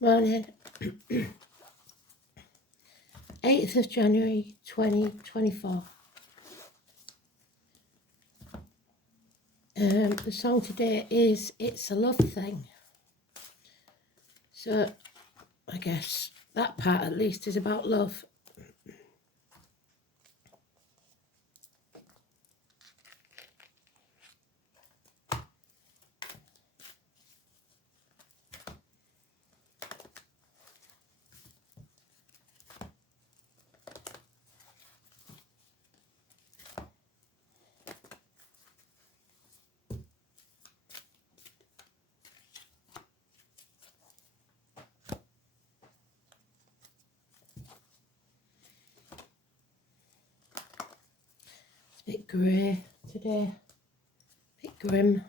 Morning. 8th of January 2024. The song today is It's a Love Thing. So I guess that part at least is about love. It's a bit grey today, a bit grim.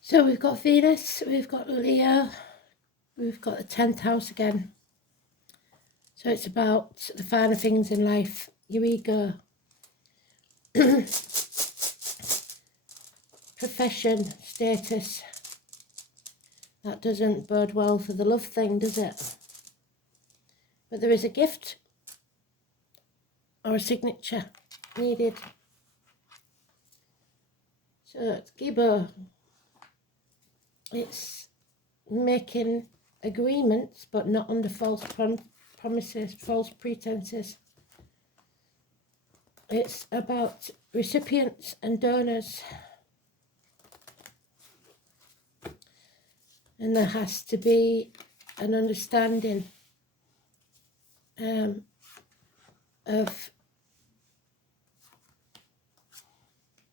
So we've got Venus, we've got Leo, we've got the 10th house again. So it's about the finer things in life, your ego, profession, status. That doesn't bode well for the love thing, does it? But there is a gift or a signature needed. So it's Gibbo. It's making agreements, but not under false promises, false pretenses. It's about recipients and donors. And there has to be an understanding of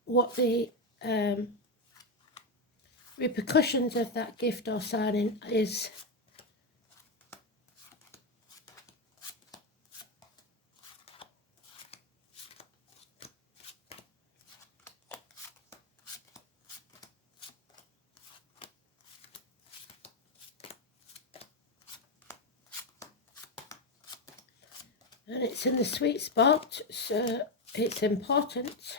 what the repercussions of that gift or signing is. And it's in the sweet spot, so it's important.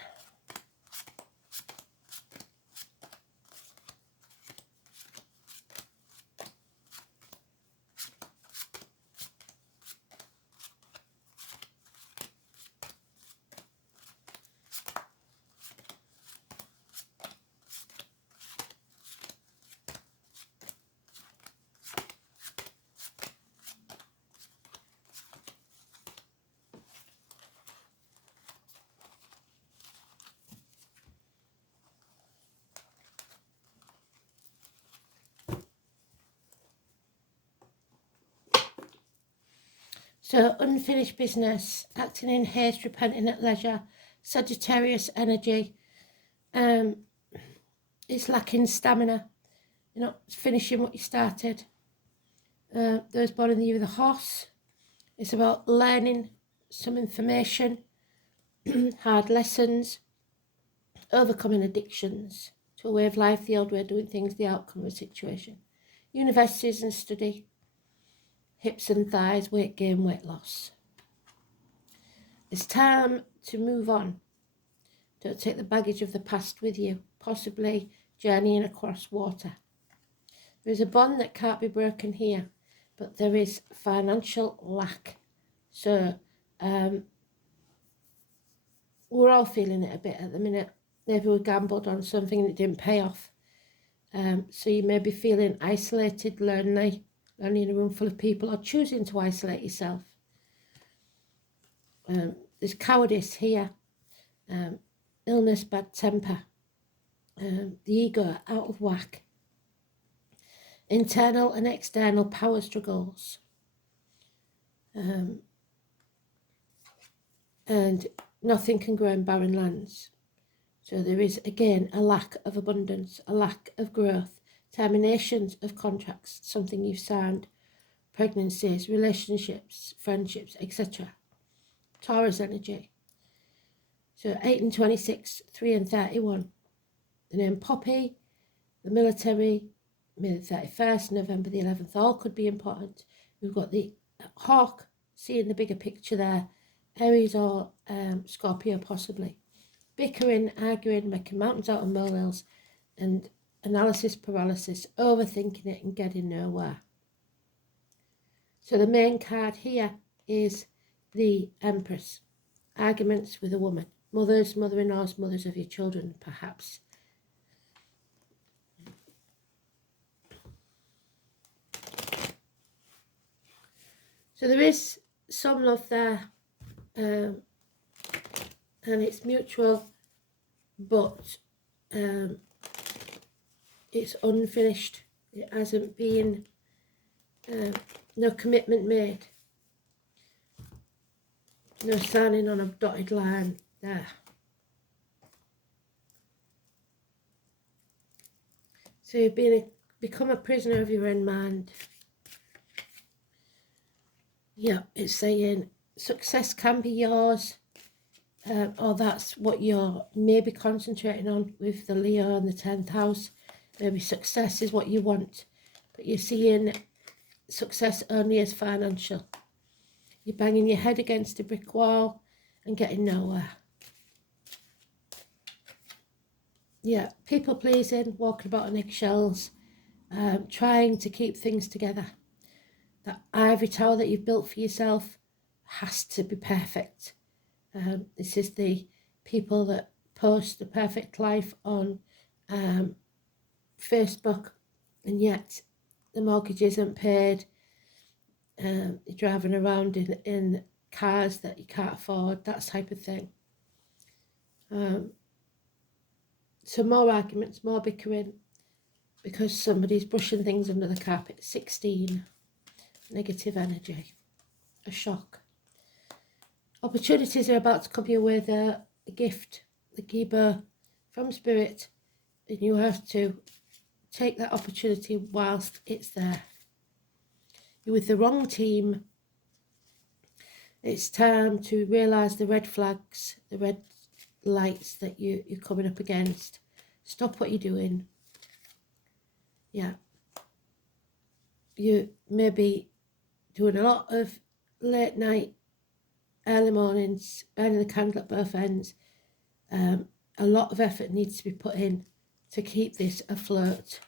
So unfinished business, acting in haste, repenting at leisure, Sagittarius energy. It's lacking stamina. You're not finishing what you started. Those born in the year of the horse. It's about learning some information, hard lessons, overcoming addictions to a way of life, the old way of doing things, the outcome of a situation. Universities and study. Hips and thighs, weight gain, weight loss. It's time to move on. Don't take the baggage of the past with you, possibly journeying across water. There is a bond that can't be broken here, but there is financial lack. So we're all feeling it a bit at the minute. Maybe we gambled on something and it didn't pay off. So you may be feeling isolated, lonely in a room full of people, or choosing to isolate yourself. There's cowardice here, illness, bad temper, the ego out of whack. internal and external power struggles. And nothing can grow in barren lands. So there is, again, a lack of abundance, a lack of growth, terminations of contracts, something you've signed, pregnancies, relationships, friendships, etc. Taurus energy. So 8 and 26, 3 and 31. The name Poppy, the military, May the 31st, November the 11th, all could be important. We've got the hawk, seeing the bigger picture there, Aries or Scorpio possibly. Bickering, arguing, making mountains out of molehills, and analysis paralysis, overthinking it and getting nowhere. So the main card here is the Empress. Arguments with a woman. Mothers, mother-in-laws, mothers of your children, perhaps. So there is some love there, and it's mutual, but it's unfinished. It hasn't been, no commitment made. No signing on a dotted line there. So you've become a prisoner of your own mind. Yeah, it's saying success can be yours, or that's what you're maybe concentrating on with the Leo and the 10th house. Maybe success is what you want, but you're seeing success only as financial. You're banging your head against a brick wall and getting nowhere. Yeah, people pleasing, walking about on eggshells, trying to keep things together. That ivory tower that you've built for yourself has to be perfect. This is the people that post the perfect life on Facebook, and yet the mortgage isn't paid. You're driving around in cars that you can't afford, that type of thing. So more arguments, more bickering, because somebody's brushing things under the carpet. 16. Negative energy, a shock. Opportunities are about to come your way. A gift, the giver from spirit, and you have to take that opportunity whilst it's there. You're with the wrong team. It's time to realise the red flags, the red lights that you're coming up against. Stop what you're doing. Yeah. You may be doing a lot of late night, early mornings, burning the candle at both ends. A lot of effort needs to be put in to keep this afloat.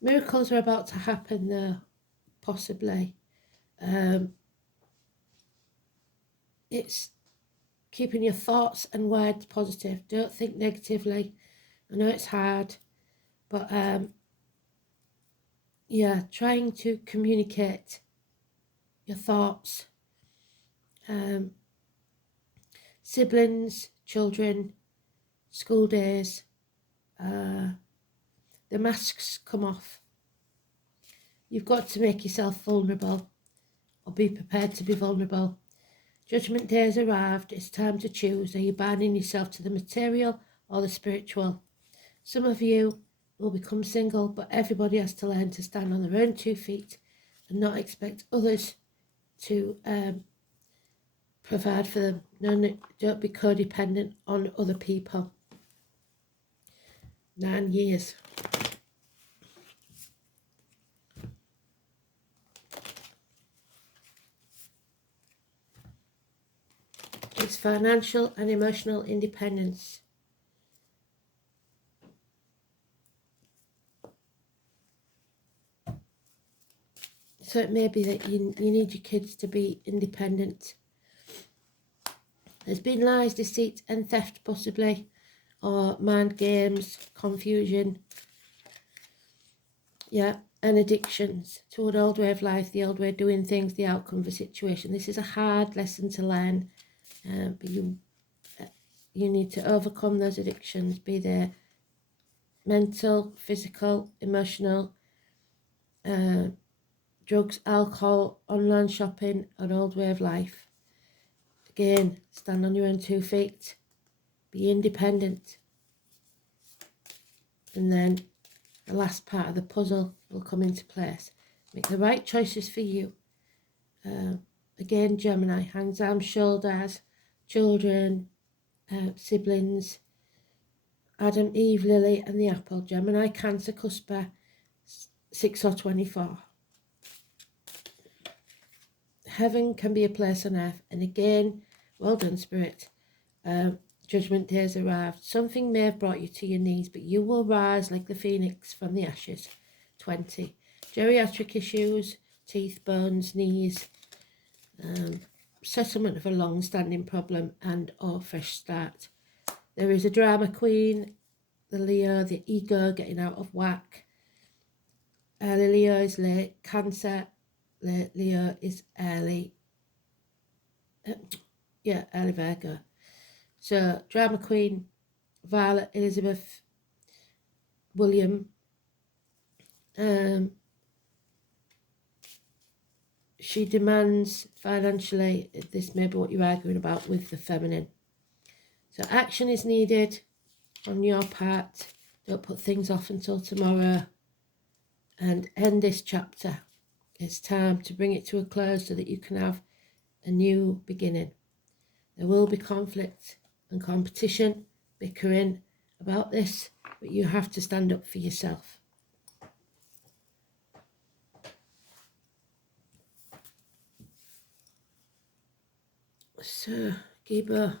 Miracles are about to happen though, possibly. It's keeping your thoughts and words positive. Don't think negatively. I know it's hard, but yeah, trying to communicate your thoughts. Siblings, children, school days, the masks come off. You've got to make yourself vulnerable, or be prepared to be vulnerable. Judgment Day has arrived. It's time to choose. Are you binding yourself to the material or the spiritual? Some of you will become single, but everybody has to learn to stand on their own 2 feet and not expect others to provide for them. No, don't be codependent on other people. 9 years. It's financial and emotional independence. So it may be that you need your kids to be independent. There's been lies, deceit and theft possibly, or mind games, confusion. Yeah, and addictions to an old way of life, the old way of doing things, the outcome of a situation. This is a hard lesson to learn, but you need to overcome those addictions, be they mental, physical, emotional, drugs, alcohol, online shopping, an old way of life. Again, stand on your own 2 feet, be independent. And then the last part of the puzzle will come into place. Make the right choices for you. Again, Gemini, hands, arms, shoulders, children, siblings, Adam, Eve, Lily and the apple. Gemini, Cancer, Cusper, 6 or 24. Heaven can be a place on earth. And again, well done, Spirit. Judgment day has arrived. Something may have brought you to your knees, but you will rise like the phoenix from the ashes. 20. Geriatric issues, teeth, bones, knees, settlement of a long-standing problem and or fresh start. There is a drama queen, the Leo, the ego getting out of whack. Early Leo is late. Cancer, late Leo is early. Early Virgo. So, drama queen, Violet, Elizabeth, William. She demands financially, this may be what you're arguing about with the feminine. So action is needed on your part. Don't put things off until tomorrow. And end this chapter. It's time to bring it to a close so that you can have a new beginning. There will be conflict and competition, bickering about this, but you have to stand up for yourself. So, Giba.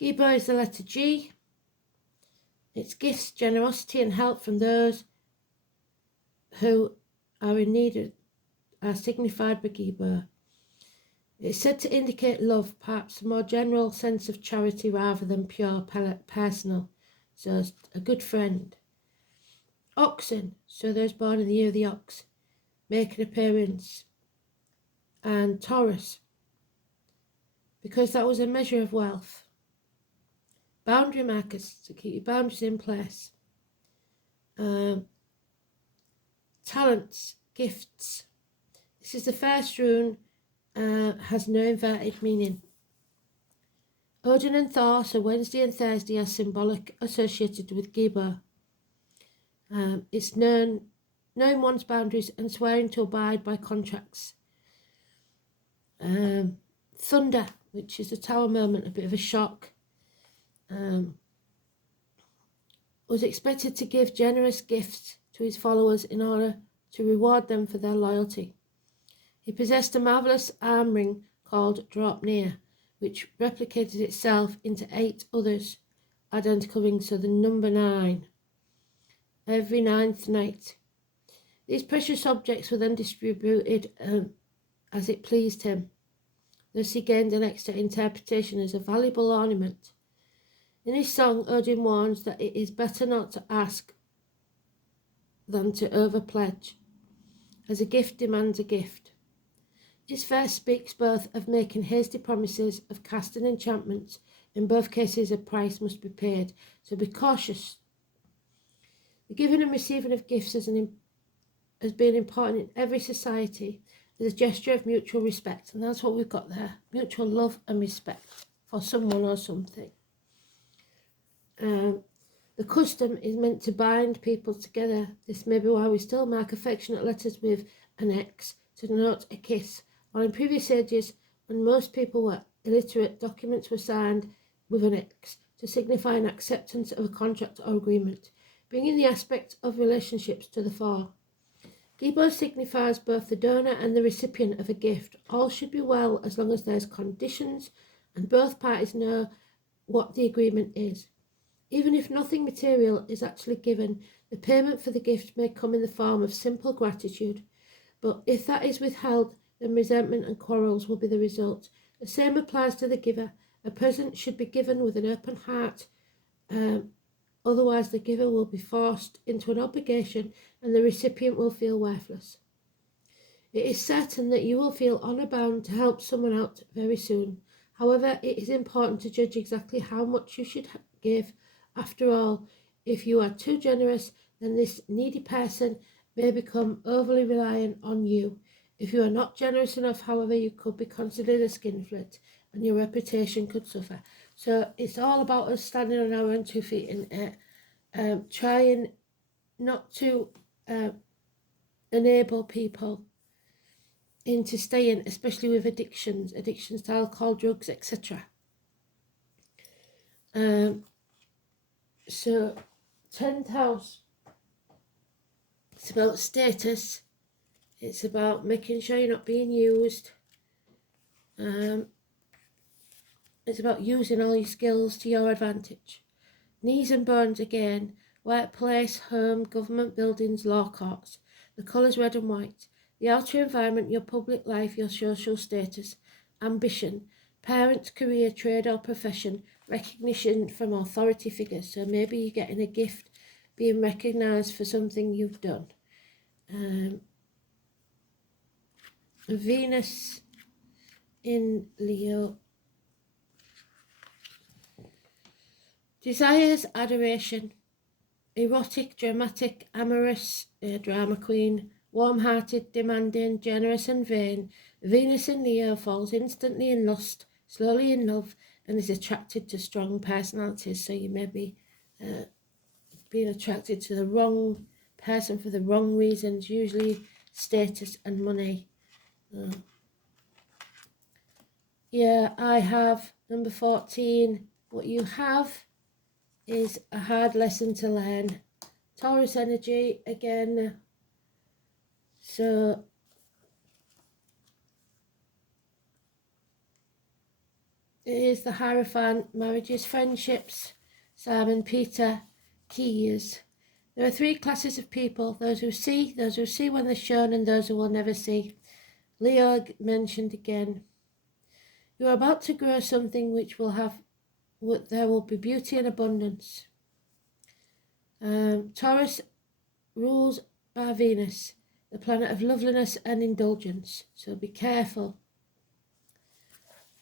Giba is the letter G. It's gifts, generosity and help from those who are in need are signified by Giba. It's said to indicate love, perhaps a more general sense of charity rather than pure personal. So a good friend. Oxen, so those born in the year of the ox, make an appearance. And Taurus, because that was a measure of wealth. Boundary markers, to keep your boundaries in place. Talents, gifts. This is the first rune, has no inverted meaning. Odin and Thor, so Wednesday and Thursday, are symbolic associated with Giba. It's knowing one's boundaries and swearing to abide by contracts. Thunder, which is a tower moment, a bit of a shock. Was expected to give generous gifts to his followers in order to reward them for their loyalty. He possessed a marvellous arm ring called Draupnir, which replicated itself into 8 others, identical rings, so the number 9, every 9th night. These precious objects were then distributed as it pleased him. Thus he gained an extra interpretation as a valuable ornament. In his song, Odin warns that it is better not to ask than to overpledge, as a gift demands a gift. This verse speaks both of making hasty promises, of casting enchantments. In both cases, a price must be paid, so be cautious. The giving and receiving of gifts has been important in every society as a gesture of mutual respect, and that's what we've got there, mutual love and respect for someone or something. The custom is meant to bind people together. This may be why we still mark affectionate letters with an X to denote a kiss, while in previous ages, when most people were illiterate, documents were signed with an X to signify an acceptance of a contract or agreement, bringing the aspect of relationships to the fore. Gibo signifies both the donor and the recipient of a gift. All should be well as long as there's conditions and both parties know what the agreement is. Even if nothing material is actually given, the payment for the gift may come in the form of simple gratitude. But if that is withheld, then resentment and quarrels will be the result. The same applies to the giver. A present should be given with an open heart. Otherwise, the giver will be forced into an obligation and the recipient will feel worthless. It is certain that you will feel honour bound to help someone out very soon. However, it is important to judge exactly how much you should give. After all, if you are too generous, then this needy person may become overly reliant on you. If you are not generous enough, however, you could be considered a skinflint and your reputation could suffer. So it's all about us standing on our own 2 feet and trying not to enable people into staying, especially with addictions to alcohol, drugs, etc. So 10th house, it's about status. It's about making sure you're not being used. It's about using all your skills to your advantage. Knees and bones again. Workplace, home, government buildings, law courts. The colours red and white. The outer environment, your public life, your social status. Ambition. Parents, career, trade or profession. Recognition from authority figures. So maybe you're getting a gift, being recognised for something you've done. Venus in Leo. Desires, adoration. Erotic, dramatic, amorous, drama queen. Warm-hearted, demanding, generous and vain. Venus in Leo falls instantly in lust, slowly in love, and is attracted to strong personalities. So you may be being attracted to the wrong person for the wrong reasons, usually status and money. Yeah, I have number 14. What you have is a hard lesson to learn. Taurus energy again. So it is the Hierophant, marriages, friendships, Simon Peter, keys. There are 3 classes of people: those who see when they're shown, and those who will never see. Leo mentioned again. You are about to grow something which will have, there will be beauty and abundance. Taurus rules by Venus, the planet of loveliness and indulgence. So be careful.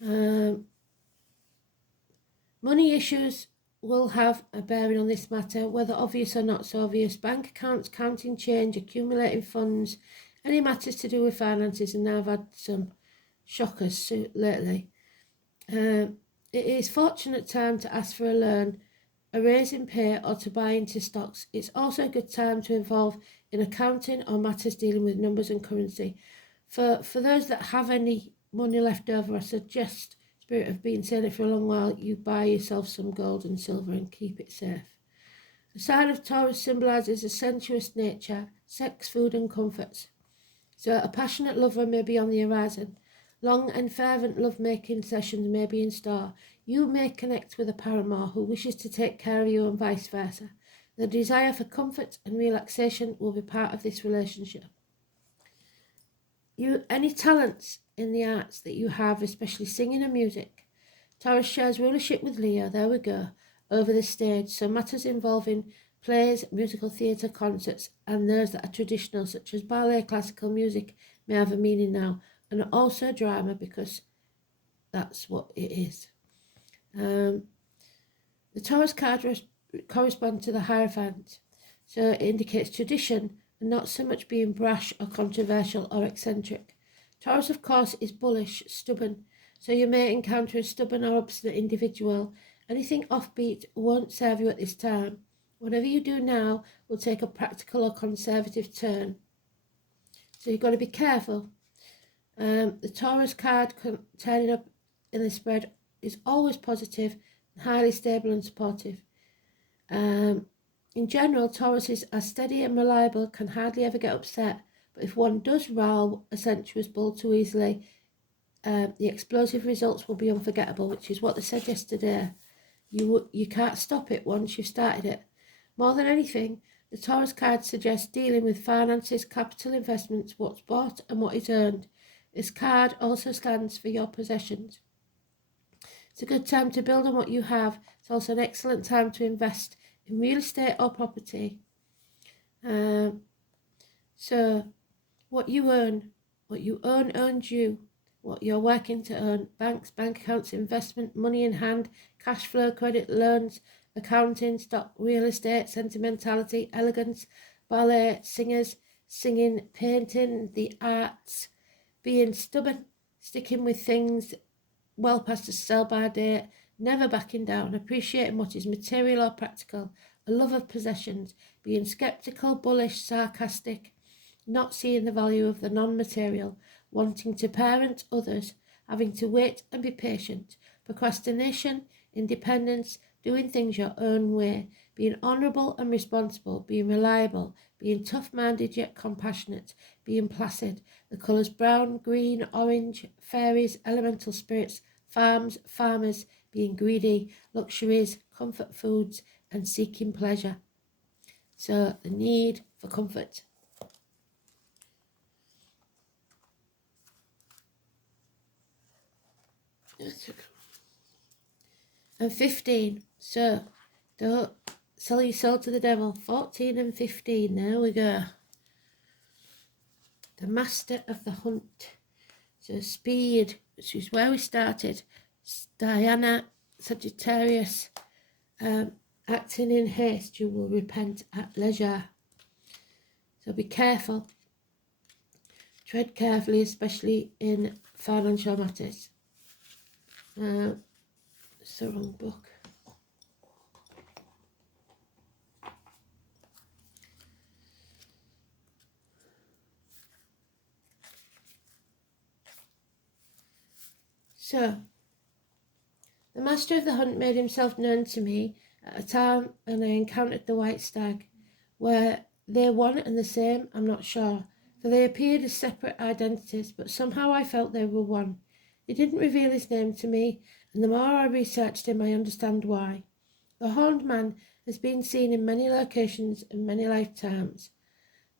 Money issues will have a bearing on this matter, whether obvious or not so obvious. Bank accounts, counting change, accumulating funds, any matters to do with finances, and now I've had some shockers lately. It is fortunate time to ask for a loan, a raise in pay, or to buy into stocks. It's also a good time to involve in accounting or matters dealing with numbers and currency. For those that have any money left over, I suggest, Spirit have been saying it for a long while, you buy yourself some gold and silver and keep it safe. The sign of Taurus symbolises a sensuous nature, sex, food and comforts. So a passionate lover may be on the horizon. Long and fervent love-making sessions may be in store. You may connect with a paramour who wishes to take care of you and vice versa. The desire for comfort and relaxation will be part of this relationship. Any talents in the arts that you have, especially singing and music. Taurus shares rulership with Leo, there we go, over the stage. So matters involving plays, musical theatre, concerts, and those that are traditional, such as ballet, classical music, may have a meaning now. And also drama, because that's what it is. The Taurus card corresponds to the Hierophant, so it indicates tradition and not so much being brash or controversial or eccentric. Taurus, of course, is bullish, stubborn, so you may encounter a stubborn or obstinate individual. Anything offbeat won't serve you at this time. Whatever you do now will take a practical or conservative turn. So you've got to be careful. The Taurus card turning up in the spread is always positive, highly stable and supportive. In general, Tauruses are steady and reliable, can hardly ever get upset, but if one does rile a sensuous bull too easily, the explosive results will be unforgettable, which is what they said yesterday. You can't stop it once you've started it. More than anything, the Taurus card suggests dealing with finances, capital investments, what's bought and what is earned. This card also stands for your possessions. It's a good time to build on what you have. It's also an excellent time to invest in real estate or property. So what you earn What you earn earns you. What you're working to earn. Banks, bank accounts, investment, money in hand, cash flow, credit, loans, accounting, stock, real estate, sentimentality, elegance, ballet, singers, singing, painting, the arts, being stubborn, sticking with things well past a sell-by date, never backing down, appreciating what is material or practical, a love of possessions, being sceptical, bullish, sarcastic, not seeing the value of the non-material, wanting to parent others, having to wait and be patient, procrastination, independence, doing things your own way, being honourable and responsible, being reliable, being tough-minded yet compassionate, being placid, the colours brown, green, orange, fairies, elemental spirits, farms, farmers, being greedy, luxuries, comfort foods, and seeking pleasure. So the need for comfort. And 15. So don't sell your soul to the devil. 14 and 15. There we go. The master of the hunt. So speed, which is where we started. Diana, Sagittarius, acting in haste, you will repent at leisure. So be careful. Tread carefully, especially in financial matters. It's the wrong book. So, the master of the hunt made himself known to me at a time when I encountered the white stag. Were they one and the same? I'm not sure, for they appeared as separate identities, but somehow I felt they were one. He didn't reveal his name to me, and the more I researched him, I understand why. The horned man has been seen in many locations and many lifetimes.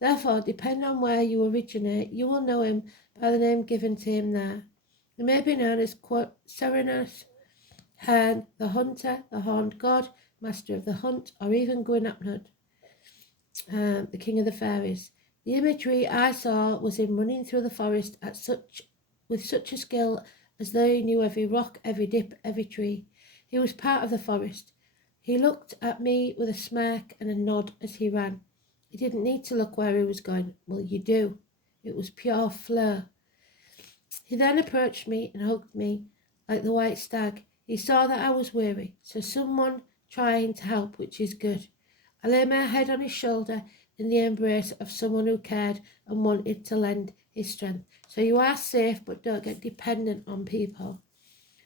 Therefore, depending on where you originate, you will know him by the name given to him there. He may be known as Serenus, Herne, the hunter, the horned god, master of the hunt, or even Gwynapnod, the king of the fairies. The imagery I saw was him running through the forest with such a skill as though he knew every rock, every dip, every tree. He was part of the forest. He looked at me with a smirk and a nod as he ran. He didn't need to look where he was going. Well, you do. It was pure flair. He then approached me and hugged me like the white stag. He saw that I was weary, so someone trying to help, which is good. I lay my head on his shoulder in the embrace of someone who cared and wanted to lend his strength. So you are safe, but don't get dependent on people.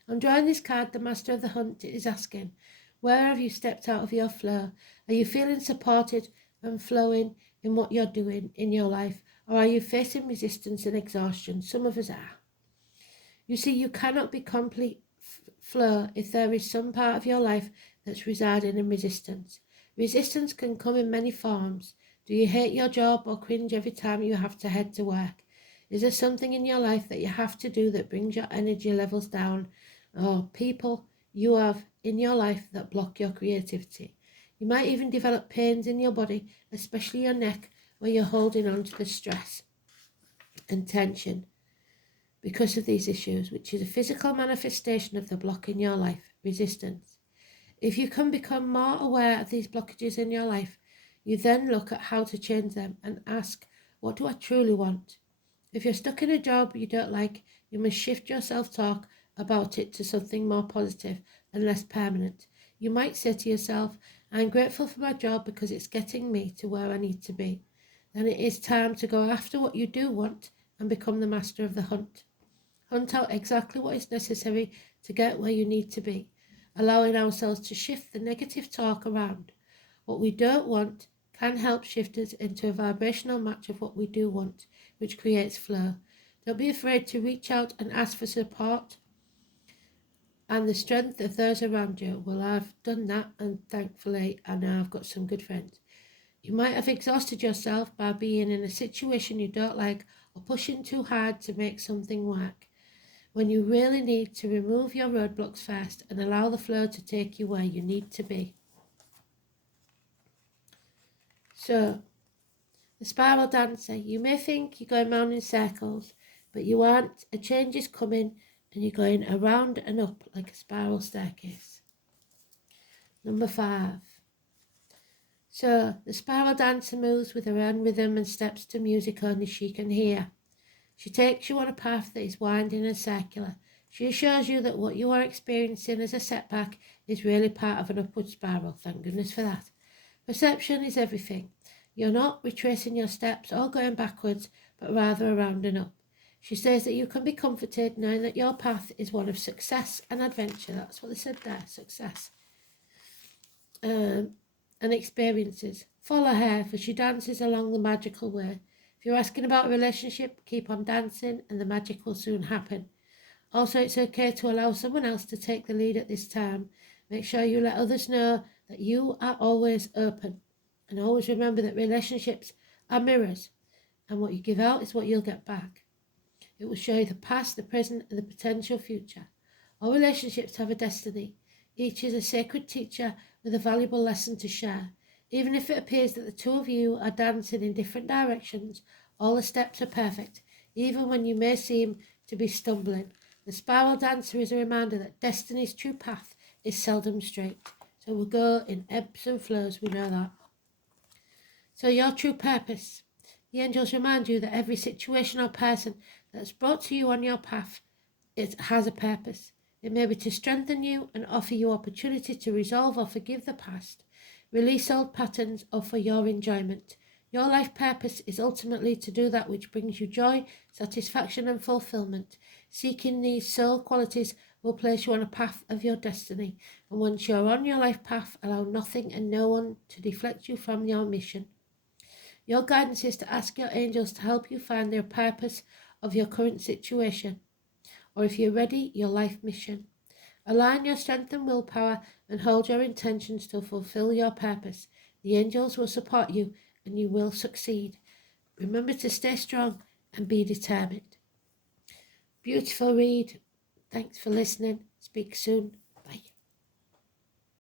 On drawing this card, the master of the hunt is asking, where have you stepped out of your flow? Are you feeling supported and flowing in what you're doing in your life? Or are you facing resistance and exhaustion? Some of us are. You see, you cannot be complete flow if there is some part of your life that's residing in resistance. Resistance can come in many forms. Do you hate your job or cringe every time you have to head to work? Is there something in your life that you have to do that brings your energy levels down? Or people you have in your life that block your creativity? You might even develop pains in your body, especially your neck, where you're holding on to the stress and tension because of these issues, which is a physical manifestation of the block in your life, resistance. If you can become more aware of these blockages in your life, you then look at how to change them and ask, what do I truly want? If you're stuck in a job you don't like, you must shift your self-talk about it to something more positive and less permanent. You might say to yourself, I'm grateful for my job because it's getting me to where I need to be. Then it is time to go after what you do want and become the master of the hunt. Hunt out exactly what is necessary to get where you need to be, allowing ourselves to shift the negative talk around. What we don't want can help shift us into a vibrational match of what we do want, which creates flow. Don't be afraid to reach out and ask for support and the strength of those around you. Well, I've done that, and thankfully I know I've got some good friends. You might have exhausted yourself by being in a situation you don't like or pushing too hard to make something work, when you really need to remove your roadblocks first and allow the flow to take you where you need to be. So, the spiral dancer. You may think you're going round in circles, but you aren't. A change is coming and you're going around and up like a spiral staircase. Number 5. So the spiral dancer moves with her own rhythm and steps to music only she can hear. She takes you on a path that is winding and circular. She assures you that what you are experiencing as a setback is really part of an upward spiral. Thank goodness for that. Perception is everything. You're not retracing your steps or going backwards, but rather around and up. She says that you can be comforted knowing that your path is one of success and adventure. That's what they said there, success. And experiences. Follow her, for she dances along the magical way. If you're asking about a relationship, keep on dancing and the magic will soon happen. Also, it's okay to allow someone else to take the lead at this time. Make sure you let others know that you are always open. And always remember that relationships are mirrors, and what you give out is what you'll get back. It will show you the past, the present, and the potential future. All relationships have a destiny. Each is a sacred teacher with a valuable lesson to share. Even if it appears that the two of you are dancing in different directions, all the steps are perfect, even when you may seem to be stumbling. The spiral dancer is a reminder that destiny's true path is seldom straight. So we'll go in ebbs and flows, we know that. So your true purpose. The angels remind you that every situation or person that's brought to you on your path, it has a purpose. It may be to strengthen you and offer you opportunity to resolve or forgive the past, release old patterns, or for your enjoyment. Your life purpose is ultimately to do that which brings you joy, satisfaction, and fulfillment. Seeking these soul qualities will place you on a path of your destiny, and once you're on your life path, allow nothing and no one to deflect you from your mission. Your guidance is to ask your angels to help you find the purpose of your current situation, or if you're ready, your life mission. Align your strength and willpower and hold your intentions to fulfill your purpose. The angels will support you and you will succeed. Remember to stay strong and be determined. Beautiful read. Thanks for listening. Speak soon.